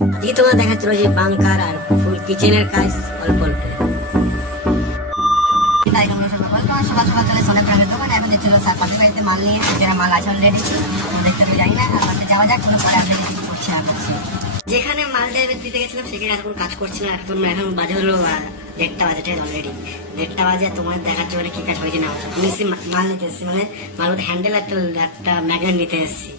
আজকে তোমার দেখাচ্ছিল যে বাংকার আর ফুল কিচেনের কাজ অল্প অল্প। সকাল সকাল চলে সোনা প্রাণের দোকান, এখন দিচ্ছিল পাশের বাড়িতে মাল নিয়ে, যারা মাল আছে অলরেডি দেখতে তো যাই না, আর বাসে যাওয়া যাক, কোনো পরে আপডেট কিছু করছে না। যেখানে মাল দিতে গেছিলাম সেখানে এখন কাজ করছে না, এখন বাজে হলো 1টা বাজে, ঠিক অলরেডি 1টা বাজে। তোমার দেখাচ্ছে মানে কি কাজ হয়েছে না হচ্ছে। আমি মাল নিতে এসেছি, মানে মাল বলতে হ্যান্ডেল একটা ম্যাগনেট নিতে এসেছি,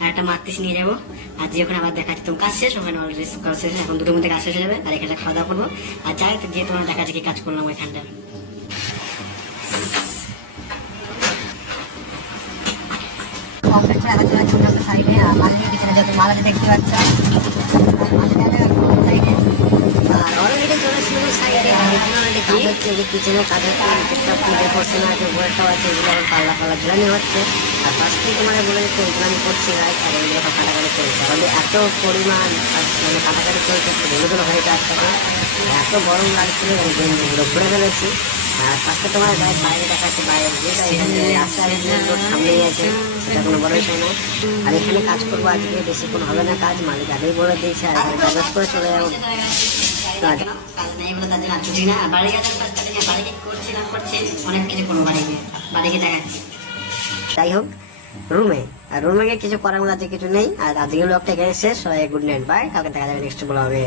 আর একটা মাত্রিস নিয়ে যাবো। আর যে ওখানে আবার দেখাচ্ছি তোমার কাজ শেষ, ওখানে অলরেডি কাজ শেষ, এখন দুটোর মধ্যে কাজ শেষ হয়ে যাবে, আর এখানে খাওয়া দাওয়া করবো আর যাই। যে তোমার দেখাচ্ছে কি কাজ করলাম ওইখানটা। সাইডে মাল নিয়ে পিছনে যত মাল আছে দেখতে পাচ্ছ, আর অলরেডি চলে ছিল সাইডে। কাজ হচ্ছে যে কিচেনের কাজ হচ্ছে, পুজো করছে না, যে উপরেরটাও আছে, এগুলো এখন পাল্লা পাল্লা ঝুলানি হচ্ছে। আর ফার্স্টে তোমার বলে দিচ্ছে এগুলো আমি করছি না, আর এগুলো এখন কাটাকাটি চলছে। আমাদের এত পরিমাণ মানে কাটাকাটি চলছে, একটু ধুলো ধুলো হয়ে যাচ্ছে, এত গরম লাগছিল গেঞ্জিগুলো ঘুরে ফেলেছি। আর ফার্স্টে তোমার বাইরে দেখাচ্ছে, বাইরে সামনেই আছে, সেটা কোনো বড় বিষয় না। আর এখানে কাজ করবো আজকে, বেশিক্ষণ হবে না কাজ, মালিক আগেই বলে দিয়েছে, আর কাজ করে চলে যাবো। কাজ নেই বলে তার জন্য আর ছুটি না, বাড়ি গেছে বাড়ি করছি অনেক কিছু করবো, বাড়িকে দেখাচ্ছি। যাই হোক রুমে, আর রুমে গিয়ে কিছু করার মতো আজকে কিছু নেই। আর আজকে ব্লগটা এখানে শেষ। সবাই গুড নাইট, বাই। কালকে দেখা যাবে নেক্সট ব্লগে।